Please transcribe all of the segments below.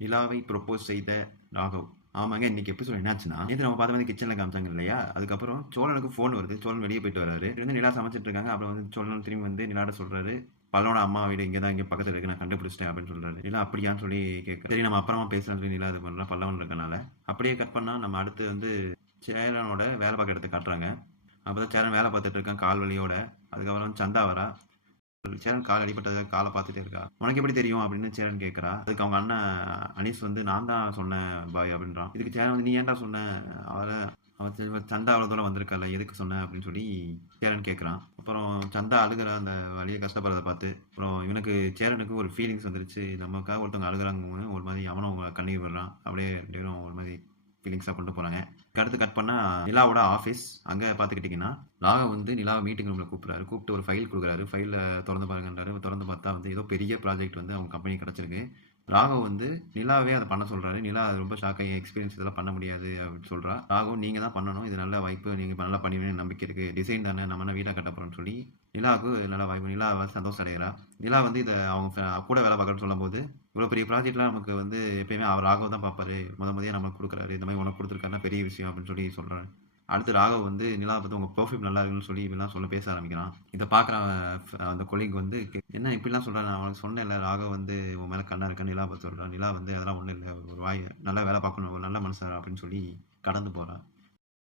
நிலாவை ப்ரொப்போஸ் செய்த ராகவ். ஆமாங்க. இன்னைக்கு எபிசோட் என்னாச்சுன்னா, நேத்து நம்ம பார்த்த மாரி கிச்சன்ல காமிச்சாங்க இல்லையா? அதுக்கப்புறம் சோழனுக்கு ஃபோன் வருது. சோழன் வெளிய போயிட்டு வராரு. இருந்து நிலா சமைச்சுட்டு இருக்காங்க. அப்புறம் வந்து சோழன் திரும்பி வந்து நிலாட்ட சொல்றாரு. "பல்லவனோட அம்மா வீடு இங்க தான், இங்க பக்கத்துல இருக்கு. நான் கண்டுபிடிச்சிட்டேன்" அப்படின்னு சொல்றாரு. நிலா அப்படியான்னு சொல்லி கேட்குறா. சரி நம்ம அப்புறமா பேசலாம்னு சொல்லி நிலா இது பண்றா. பல்லவன்ல இருக்கனால. அப்படியே கட் பண்ணா நம்ம அடுத்து வந்து சேரனோட வேலை பார்க்குற இடத்த காட்டுறாங்க. அப்பதான் சேரன் வேலை பார்த்துட்டு இருக்கான் கால் வலியோட. அதுக்கப்புறம் சந்தா வரா. சேரன் கால் அடிபட்டத கால பார்த்துட்டே இருக்கா. "உனக்கு எப்படி தெரியும்?" அப்படின்னு சேரன் கேட்கறா. அதுக்கு அவங்க அண்ணன் அனீஸ் வந்து, "நான் தான் சொன்னேன் பாய்" அப்படின்றான். இதுக்கு சேரன் வந்து, "நீ ஏன்டா சொன்ன? அவ அவ சந்தா அவ்வளோ தூரம் வந்திருக்கால, எதுக்கு சொன்ன?" அப்படின்னு சொல்லி சேரன் கேட்கறான். அப்புறம் சந்தா அழுகுறா அந்த வலிய கஷ்டப்படுறத பார்த்து. அப்புறம் இவனுக்கு சேரனுக்கு ஒரு ஃபீலிங்ஸ் வந்துருச்சு. நமக்காக ஒருத்தவங்க அழுகுறாங்கன்னு ஒரு மாதிரி அவனும் கண்ணீர் விடுறான். அப்படியே 2 பேரும் ஒரு மாதிரி ஃபீலிங்ஸா கொண்டு போறாங்க. அடுத்து கட் பண்ணா நிலாவோட ஆஃபீஸ். அங்க பார்த்துக்கிட்டிங்கன்னா, ராகவ் வந்து நிலாவ மீட்டிங் ரூம்ல கூப்பிடுறாரு. கூப்பிட்டு ஒரு ஃபைல் குடுக்குறாரு. ஃபைல தொறந்து பாருங்கன்றாரு. தொறந்து பார்த்தா வந்து ஏதோ பெரிய ப்ராஜெக்ட் வந்து அவங்க கம்பெனிக்கு கிடைச்சிருக்கு. ராகவ் வந்து நிலாவே அத பண்ண சொல்றாரு. நிலா அது ரொம்ப ஷாக் ஆகி, எக்ஸ்பீரியன்ஸ் இதெல்லாம் பண்ண முடியாது அப்படின்னு சொல்றா. ராகவ், நீங்க தான் பண்ணணும். இது நல்ல வாய்ப்பு. நீங்க நல்லா பண்ணுவீங்கன்னு நம்பிக்கை இருக்கு. டிசைன் தானே, நம்ம என்ன வீடா கட்ட போறோம்னு சொல்லி நிலாவுக்கு நல்ல வாய்ப்பு. நிலா சந்தோஷம் அடைகிறா. நிலா வந்து இத அவங்க கூட வேலை பார்க்குறேன்னு சொல்லும்போது, இவ்வளோ பெரிய ப்ராஜெக்ட்லாம் நமக்கு வந்து எப்பயுமே அவர் ராகவ் தான் பார்ப்பாரு. முதையா நம்மளுக்கு குடுக்குறாரு. இந்த மாதிரி உனக்கு குடுத்துருக்காருன்னா பெரிய விஷயம் அப்படின்னு சொல்லி சொல்றாரு. அடுத்து ராகவ் வந்து நிலாவ பத்தி உங்க பெர்ஃப்யூம் நல்லா இருக்குன்னு சொல்லி இப்படிலாம் சொல்ல பேச ஆரம்பிக்கிறான். இத பார்க்குற அந்த கொலீக் வந்து, "என்ன இப்படிலாம் சொல்ற? நான் உனக்கு சொன்னேன்ல ராகவ் வந்து உன் மேல கண்ணா இருக்கான்னு" நிலாவ பார்த்து சொல்றான். நிலா வந்து, "அதெல்லாம் ஒண்ணும் இல்ல. ஒரு நல்லா வேலை பார்க்கணும். ஒரு நல்ல மனுஷன்" அப்படின்னு சொல்லி கடந்து போறா.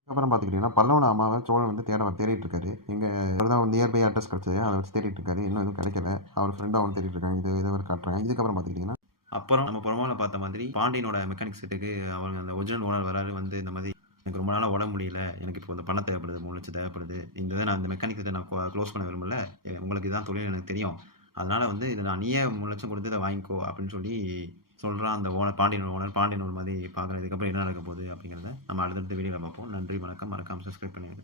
அப்புறம் பார்த்துக்கிட்டிங்கன்னா, பல்லவனோட அம்மாவ சோழன் வந்து தேடிட்டு இருக்காரு. எங்க இவர் தான் நியர்பை அட்ரஸ் கிடைச்சது. அத வச்சு தேடிட்டு இருக்காரு. இன்னும் எதுவும் கிடைக்கல. அவர் ஃப்ரெண்ட் அவன தேடிட்டு இருக்காங்க. இத ஒரு காட்டுறாங்க. இதுக்கப்புறம் பார்த்துக்கிட்டிங்கன்னா, அப்புறம் நம்ம ப்ரோமோல பார்த்த மாதிரி பாண்டியனோட மெக்கானிக் செட்டுக்கு அவங்க அந்த ஒரிஜினல் ஓனர் வராரு. வந்து இந்த மாதிரி, "எனக்கு ரொம்ப நாளா உடம்பு முடியல. எனக்கு இப்போ இந்த பணம் தேவைப்படுது. 3,00,000 தேவைப்படுது. இந்த இத நான் இந்த மெக்கானிக் செட்ட நான் க்ளோஸ் பண்ண விரும்பல. உங்களுக்கு இதான் தொழில் எனக்கு தெரியும். அதனால வந்து இத நீயே 3,00,000 குடுத்து இத வாங்கிக்கோ" அப்படின்னு சொல்லி சொல்றான் அந்த ஓனர். பாண்டியனோட ஓனர். பாண்டியன் ஒரு மாதிரி பார்க்குறான். இதுக்கப்புறம் என்ன நடக்க போகுது அப்படிங்கிறத நம்ம அடுத்தடுத்த வீடியோல பார்ப்போம். நன்றி, வணக்கம். மறக்காம சப்ஸ்கிரைப் பண்ணிடுங்க.